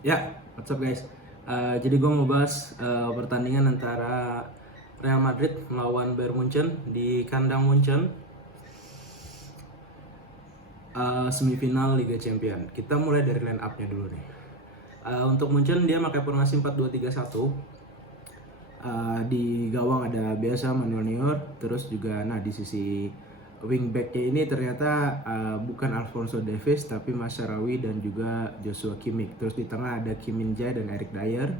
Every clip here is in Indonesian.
Ya, what's up guys? Jadi gue mau bahas pertandingan antara Real Madrid melawan Bayern Munchen di kandang Munchen, semifinal Liga Champion. Kita mulai dari line up-nya dulu nih. Untuk Munchen dia pakai formasi 4-2-3-1. Di gawang ada biasa Manuel Neuer, terus juga di sisi wingbacknya ini ternyata bukan Alphonso Davies tapi Mazraoui dan juga Joshua Kimmich. Terus di tengah ada Kim Min Jae dan Eric Dyer.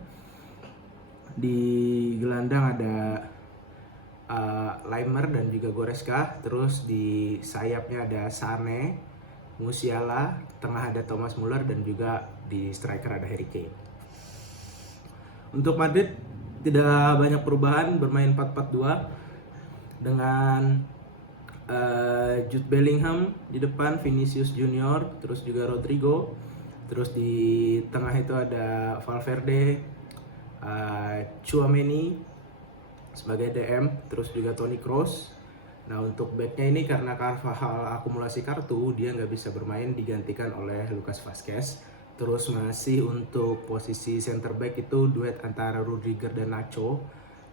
Di gelandang ada Laimer dan juga Goretzka. Terus di sayapnya ada Sane, Musiala, tengah ada Thomas Muller dan juga di striker ada Harry Kane. Untuk Madrid tidak banyak perubahan, bermain 4-4-2 dengan Jude Bellingham di depan, Vinicius Junior, terus juga Rodrigo. Terus di tengah itu ada Valverde, Tchouaméni sebagai DM, terus juga Toni Kroos. Nah untuk backnya ini karena Carvajal akumulasi kartu, dia nggak bisa bermain, digantikan oleh Lucas Vazquez. Terus masih untuk posisi center back itu duet antara Rudiger dan Nacho.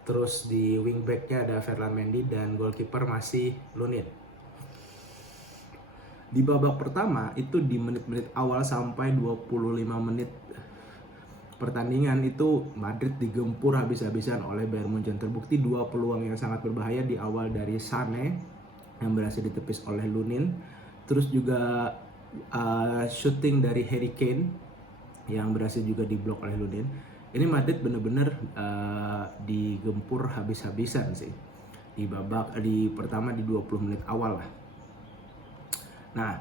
Terus di wing backnya ada Ferland Mendy dan goalkeeper masih Lunin. Di babak pertama itu di menit-menit awal sampai 25 menit pertandingan itu Madrid digempur habis-habisan oleh Bayern Munchen. Terbukti dua peluang yang sangat berbahaya di awal dari Sane yang berhasil ditepis oleh Lunin. Terus juga shooting dari Harry Kane yang berhasil juga diblok oleh Lunin. Ini Madrid benar-benar digempur habis-habisan sih di babak pertama di 20 menit awal lah. Nah,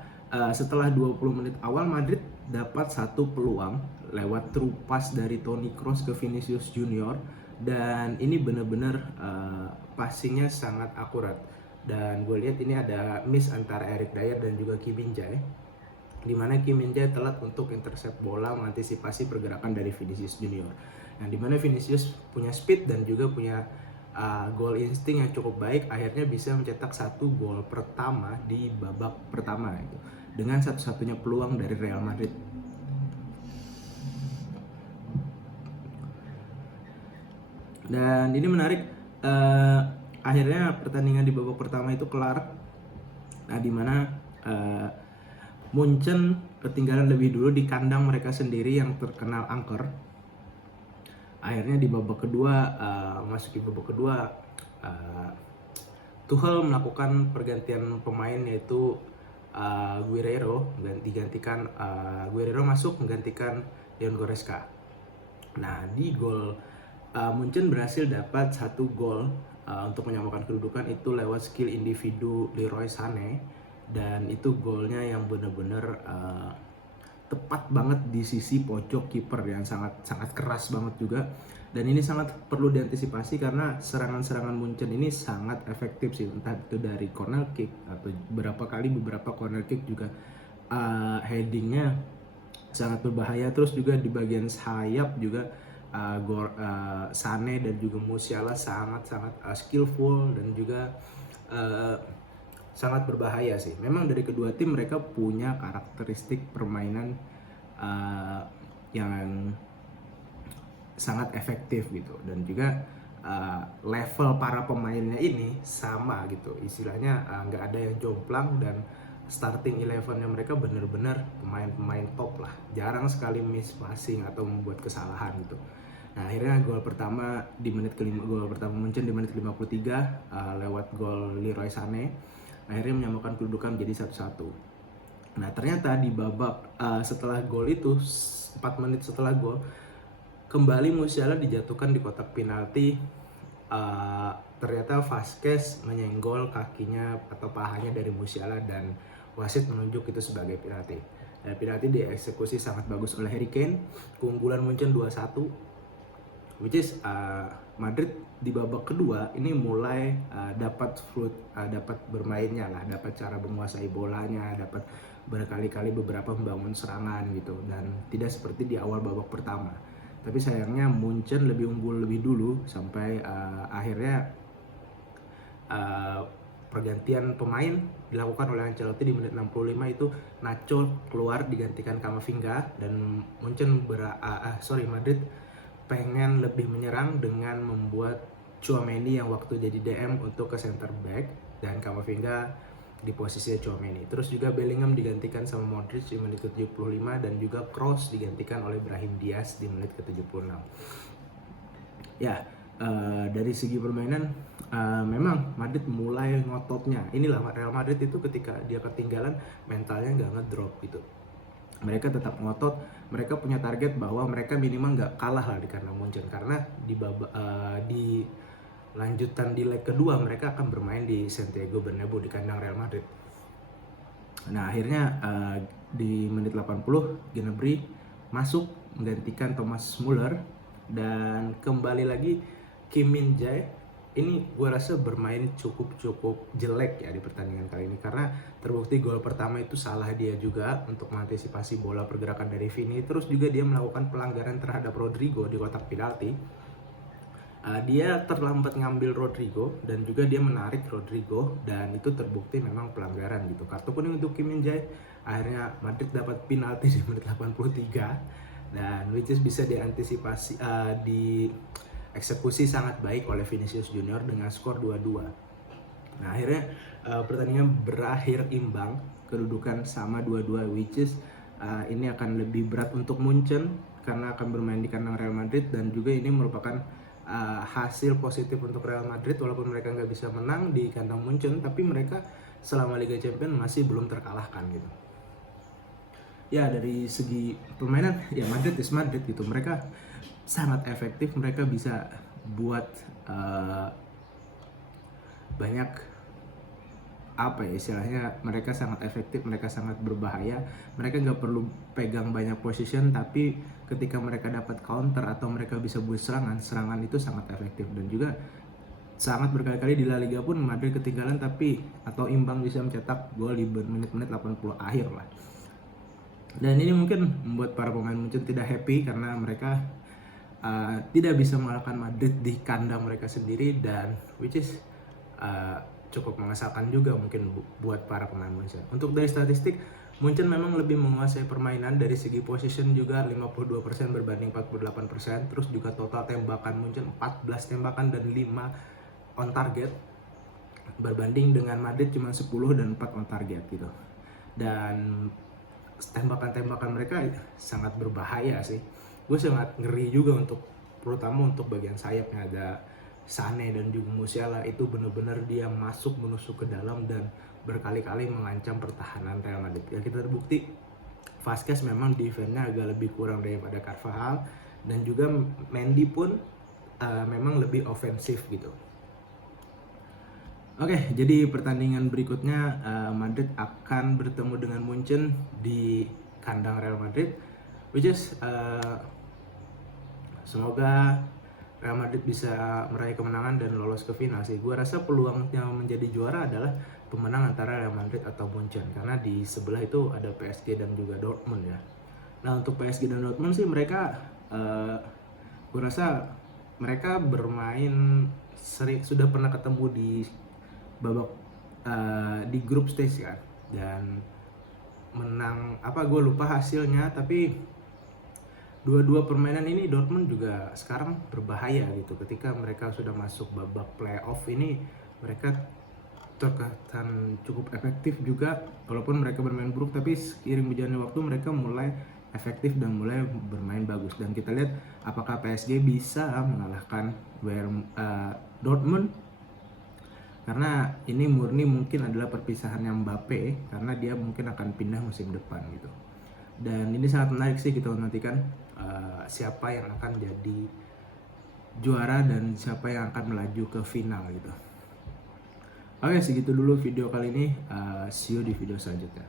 setelah 20 menit awal Madrid dapat satu peluang lewat true pass dari Toni Kroos ke Vinicius Junior, dan ini benar-benar passingnya sangat akurat. Dan gue lihat ini ada miss antara Eric Dyer dan juga Kim Min Jae, di mana Kim Min Jae telat untuk intercept bola mengantisipasi pergerakan dari Vinicius Junior. Nah, di mana Vinicius punya speed dan juga punya goal insting yang cukup baik, akhirnya bisa mencetak satu gol pertama di babak pertama itu dengan satu-satunya peluang dari Real Madrid. Dan ini menarik, akhirnya pertandingan di babak pertama itu kelar. Nah, dimana Munchen ketinggalan lebih dulu di kandang mereka sendiri yang terkenal angker. Akhirnya di babak kedua, masuki babak kedua, Tuchel melakukan pergantian pemain, yaitu Guerreiro digantikan, Guerreiro masuk menggantikan Leon Goretzka. Nah di gol Munchen berhasil dapat satu gol untuk menyamakan kedudukan itu lewat skill individu Leroy Sané, dan itu golnya yang benar-benar tepat banget di sisi pojok kiper yang sangat keras banget juga. Dan ini sangat perlu diantisipasi karena serangan-serangan Munchen ini sangat efektif sih, entah itu dari corner kick atau beberapa corner kick juga headingnya sangat berbahaya. Terus juga di bagian sayap juga Sane dan juga Musiala sangat skillful dan juga sangat berbahaya sih. Memang dari kedua tim mereka punya karakteristik permainan yang sangat efektif gitu, dan juga level para pemainnya ini sama gitu, istilahnya nggak ada yang jomplang, dan starting 11-nya mereka benar-benar pemain-pemain top lah, jarang sekali miss passing atau membuat kesalahan gitu. Nah akhirnya gol pertama Munchen di menit 53 lewat gol Leroy Sané akhirnya menyamakan kedudukan menjadi 1-1. Nah ternyata di babak setelah gol itu, 4 menit setelah gol, kembali Musiala dijatuhkan di kotak penalti. Ternyata Vazquez menyenggol kakinya atau pahanya dari Musiala dan wasit menunjuk itu sebagai penalti. Dan penalti dieksekusi sangat bagus oleh Harry Kane. Keunggulan Munchen 2-1, which is Madrid di babak kedua ini mulai dapat bermainnya lah, dapat cara menguasai bolanya, dapat berkali-kali beberapa membangun serangan gitu, dan tidak seperti di awal babak pertama. Tapi sayangnya Munchen lebih unggul lebih dulu sampai akhirnya pergantian pemain dilakukan oleh Ancelotti di menit 65 itu Nacho keluar digantikan Camavinga, dan Madrid pengen lebih menyerang dengan membuat Tchouaméni yang waktu jadi DM untuk ke center back dan Camavinga di posisi Tchouaméni. Terus juga Bellingham digantikan sama Modric di menit ke-75 dan juga Kroos digantikan oleh Brahim Diaz di menit ke-76. Ya, dari segi permainan memang Madrid mulai ngototnya. Inilah Real Madrid itu ketika dia ketinggalan mentalnya nggak ngedrop gitu. Mereka tetap ngotot, mereka punya target bahwa mereka minimal nggak kalah lah di kandang Munchen, karena di lanjutan di leg kedua mereka akan bermain di Santiago Bernabeu di kandang Real Madrid. Nah akhirnya di menit 80 Gnabry masuk menggantikan Thomas Muller, dan kembali lagi Kim Min-jae ini gue rasa bermain cukup jelek ya di pertandingan kali ini, karena terbukti gol pertama itu salah dia juga untuk mengantisipasi bola pergerakan dari Vini. Terus juga dia melakukan pelanggaran terhadap Rodrigo di kotak penalti. Dia terlambat ngambil Rodrigo dan juga dia menarik Rodrigo, dan itu terbukti memang pelanggaran gitu. Kartu kuning untuk Kim Min-jae. Akhirnya Madrid dapat penalti di menit 83 dan which is bisa diantisipasi dieksekusi sangat baik oleh Vinicius Junior dengan skor 2-2. Nah akhirnya pertandingan berakhir imbang, kedudukan sama 2-2, which is ini akan lebih berat untuk Munchen karena akan bermain di kandang Real Madrid, dan juga ini merupakan hasil positif untuk Real Madrid. Walaupun mereka nggak bisa menang di kandang Munchen, tapi mereka selama Liga Champions masih belum terkalahkan gitu. Ya dari segi permainan ya Madrid is Madrid gitu, mereka sangat efektif, mereka bisa buat banyak apa ya istilahnya, mereka sangat efektif, mereka sangat berbahaya, mereka nggak perlu pegang banyak position, tapi ketika mereka dapat counter atau mereka bisa buat serangan itu sangat efektif. Dan juga sangat berkali-kali di La Liga pun Madrid ketinggalan tapi atau imbang bisa mencetak gol di menit-menit 80 akhir lah. Dan ini mungkin membuat para pemain Munchen tidak happy karena mereka tidak bisa mengalahkan Madrid di kandang mereka sendiri, dan which is cukup mengesalkan juga mungkin buat para pemain Munchen. Untuk dari statistik, Munchen memang lebih menguasai permainan dari segi position juga 52% berbanding 48%. Terus juga total tembakan Munchen 14 tembakan dan 5 on target, berbanding dengan Madrid cuma 10 dan 4 on target gitu. Dan tembakan-tembakan mereka sangat berbahaya sih. Gue sangat ngeri juga terutama untuk bagian sayapnya, ada Sané dan juga Musiala, itu benar-benar dia menusuk ke dalam dan berkali-kali mengancam pertahanan Real Madrid. Ya kita terbukti Vázquez memang defense-nya agak lebih kurang daripada Carvajal, dan juga Mendy pun memang lebih ofensif gitu. Oke, jadi pertandingan berikutnya Madrid akan bertemu dengan Munchen di kandang Real Madrid, which is semoga Real Madrid bisa meraih kemenangan dan lolos ke final sih. Gue rasa peluangnya menjadi juara adalah pemenang antara Real Madrid atau Munchen, karena di sebelah itu ada PSG dan juga Dortmund ya. Nah untuk PSG dan Dortmund sih mereka gue rasa mereka bermain sudah pernah ketemu di babak di grup stage kan, dan menang gue lupa hasilnya, tapi dua permainan ini Dortmund juga sekarang berbahaya gitu. Ketika mereka sudah masuk babak playoff ini, mereka terkesan cukup efektif juga, walaupun mereka bermain buruk, tapi seiring berjalannya waktu mereka mulai efektif dan mulai bermain bagus. Dan kita lihat apakah PSG bisa mengalahkan Dortmund, karena ini murni mungkin adalah perpisahannya Mbappe, karena dia mungkin akan pindah musim depan gitu. Dan ini sangat menarik sih, kita nantikan siapa yang akan jadi juara dan siapa yang akan melaju ke final gitu. Oke, segitu dulu video kali ini. See you di video selanjutnya.